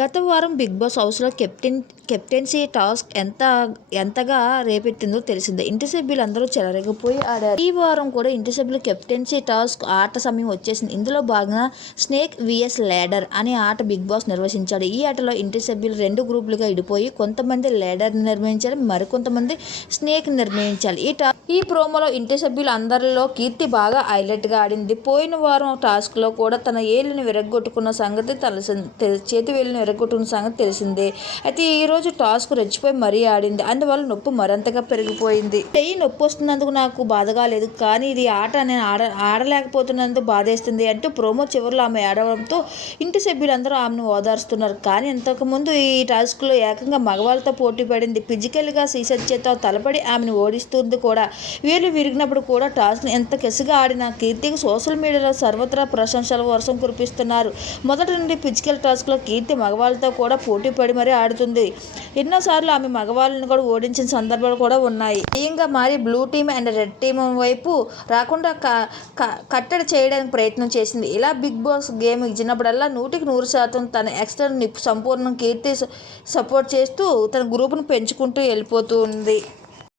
గత వారం big boss హౌస్లో కెప్టెన్ కెప్టెన్సీ టాస్క్ ఎంత ఎంతగా రేపెట్టిందో తెలిసిందే. ఇంటి సభ్యులందరూ చెలరేగిపోయి ఆడారు. ఈ వారం కూడా ఇంటి సభ్యులు కెప్టెన్సీ టాస్క్ ఆట సమయం వచ్చేసింది. ఇందులో భాగంగా స్నేక్ విఎస్ లేడర్ అనే ఆట బిగ్ బాస్ నిర్వహించాడు. ఈ ఆటలో ఇంటి సభ్యులు రెండు గ్రూపులుగా ఇడిపోయి కొంతమంది లేడర్ నిర్మించాలి మరికొంతమంది స్నేక్ నిర్ణయించాలి ఈ టా ఈ ప్రోమోలో ఇంటి సభ్యులు అందరిలో కీర్తి బాగా హైలైట్గా ఆడింది. పోయిన వారం టాస్క్లో కూడా తన ఏళ్ళని విరగ్గొట్టుకున్న సంగతి తలసి చేతి వెళ్ళిన విరగ్గొట్టుకున్న సంగతి తెలిసిందే. అయితే ఈరోజు టాస్క్ రెచ్చిపోయి మరీ ఆడింది. అందువల్ల నొప్పి మరింతగా పెరిగిపోయింది. చెయ్యి నొప్పి వస్తున్నందుకు నాకు బాధగా లేదు. కానీ ఇది ఆట నేను ఆడ ఆడలేకపోతున్నందుకు బాధేస్తుంది అంటూ ప్రోమో చివరిలో ఆమె ఆడడంతో ఇంటి సభ్యులందరూ ఆమెను ఓదారుస్తున్నారు. కానీ ఇంతకుముందు ఈ టాస్క్లో ఏకంగా మగవాళ్ళతో పోటీ పడింది. ఫిజికల్గా సీసత్యతో తలపడి ఆమెను ఓడిస్తుంది కూడా. వీళ్ళు విరిగినప్పుడు కూడా టాస్క్ని ఎంత కసిగా ఆడిన కీర్తికి సోషల్ మీడియాలో సర్వత్రా ప్రశంసల వర్షం కురిపిస్తున్నారు. మొదటి నుండి ఫిజికల్ టాస్క్లో కీర్తి మగవాళ్ళతో కూడా పోటీ పడి మరీ ఆడుతుంది. ఎన్నోసార్లు ఆమె మగవాళ్ళని కూడా ఓడించిన సందర్భాలు కూడా ఉన్నాయి. ఇంకా మారి blue team and red team వైపు రాకుండా క- క- కట్టడి చేయడానికి ప్రయత్నం చేసింది. ఇలా బిగ్ బాస్ గేమ్ ఇచ్చినప్పుడల్లా నూటికి నూరు శాతం తన ఎక్స్ట్రా సంపూర్ణ కీర్తి సపోర్ట్ చేస్తూ తన గ్రూప్ను పెంచుకుంటూ వెళ్ళిపోతూ ఉంది